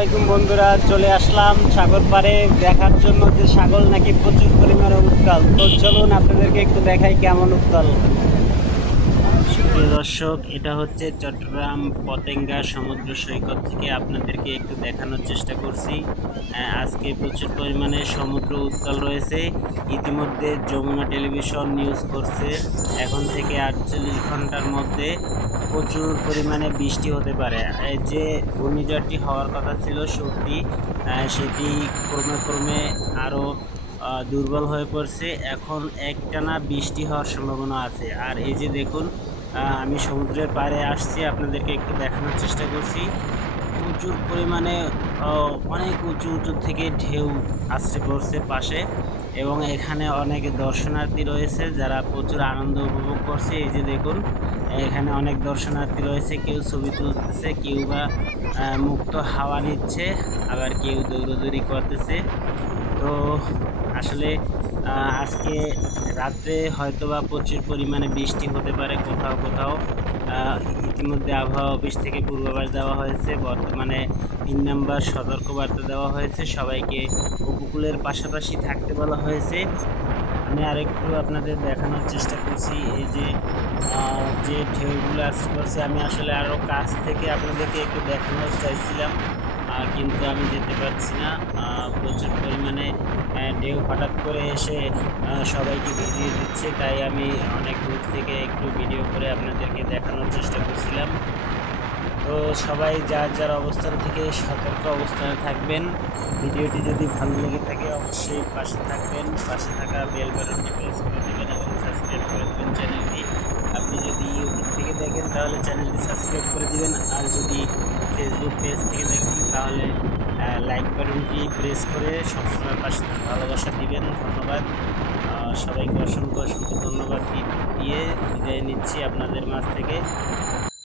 আলাইকুম বন্ধুরা, চলে আসলাম সাগর পাড়ে দেখার জন্য যে সাগর নাকি প্রচুর পরিমাণে উত্তাল। তো চলুন আপনাদেরকে একটু দেখাই কেমন উত্তাল। সুপ্রিয় দর্শক, এটা হচ্ছে চট্টগ্রাম পতেঙ্গা সমুদ্র সৈকত থেকে আপনাদেরকে একটু দেখানোর চেষ্টা করছি। আজকে প্রচুর পরিমাণে সমুদ্র উত্তাল রয়েছে। ইতিমধ্যে যমুনা টেলিভিশন নিউজ করছে এখন থেকে 48 ঘন্টার মধ্যে প্রচুর পরিমাণে বৃষ্টি হতে পারে। যে ঘূর্ণিঝড়টি হওয়ার কথা ছিল সত্যি, সেটি ক্রমে ক্রমে আরও দুর্বল হয়ে পড়ছে। এখন একটানা বৃষ্টি হওয়ার সম্ভাবনা আছে। আর এই যে দেখুন, আমি সমুদ্রের পাড়ে আসছি, আপনাদেরকে একটু দেখানোর চেষ্টা করছি। প্রচুর পরিমাণে অনেক উঁচু উঁচু থেকে ঢেউ আসছে পড়ছে পাশে, এবং এখানে অনেক দর্শনার্থী রয়েছে যারা প্রচুর আনন্দ উপভোগ করছে। এই যে দেখুন, এখানে অনেক দর্শনার্থী রয়েছে, কেউ ছবি তুলতেছে, কেউ বা মুক্ত হাওয়া নিচ্ছে, আবার কেউ দৌড়দৌড়ি করতেছে। তো আসলে আজকে রাত্রে হয়তোবা প্রচুর পরিমাণে বৃষ্টি হতে পারে কোথাও কোথাও। ইতিমধ্যে আবহাওয়া অফিস থেকে পূর্বাভাস দেওয়া হয়েছে। বর্তমানে 3 নম্বর সতর্কবার্তা দেওয়া হয়েছে, সবাইকে উপকূলের পাশাপাশি থাকতে বলা হয়েছে। আমি আরেকটু আপনাদের দেখানোর চেষ্টা করছি। এই যে যে ঢেউগুলো আসতে পারছে, আমি আসলে আরও কাছ থেকে আপনাদেরকে একটু দেখানোর চাইছিলাম, কিন্তু আমি যেতে পারছি না। প্রচুর পরিমাণে ঢেউ হঠাৎ করে এসে সবাইকে ভিজিয়ে দিচ্ছে, তাই আমি অনেক দূর থেকে একটু ভিডিও করে আপনাদেরকে দেখানোর চেষ্টা করছিলাম। তো সবাই যার যার অবস্থান থেকে সতর্ক অবস্থানে থাকবেন। ভিডিওটি যদি ভালো লেগে থাকে অবশ্যই পাশে থাকবেন, পাশে থাকা বেল বাটনটি প্রেস করে দেবেন এবং সাবস্ক্রাইব করে দেবেন চ্যানেলটি। আপনি যদি ইউটিউব থেকে দেখেন তাহলে চ্যানেলটি সাবস্ক্রাইব করে দিবেন, আর যদি ফেসবুক পেজ থেকে দেখেন তাহলে লাইক বাটনটি প্রেস করে সবসময় পাশে ভালোবাসা দিবেন। ধন্যবাদ। সবাইকে অসংখ্য অসংখ্য ধন্যবাদ দিয়ে বিদায় নিচ্ছি আপনাদের মাঝ থেকে।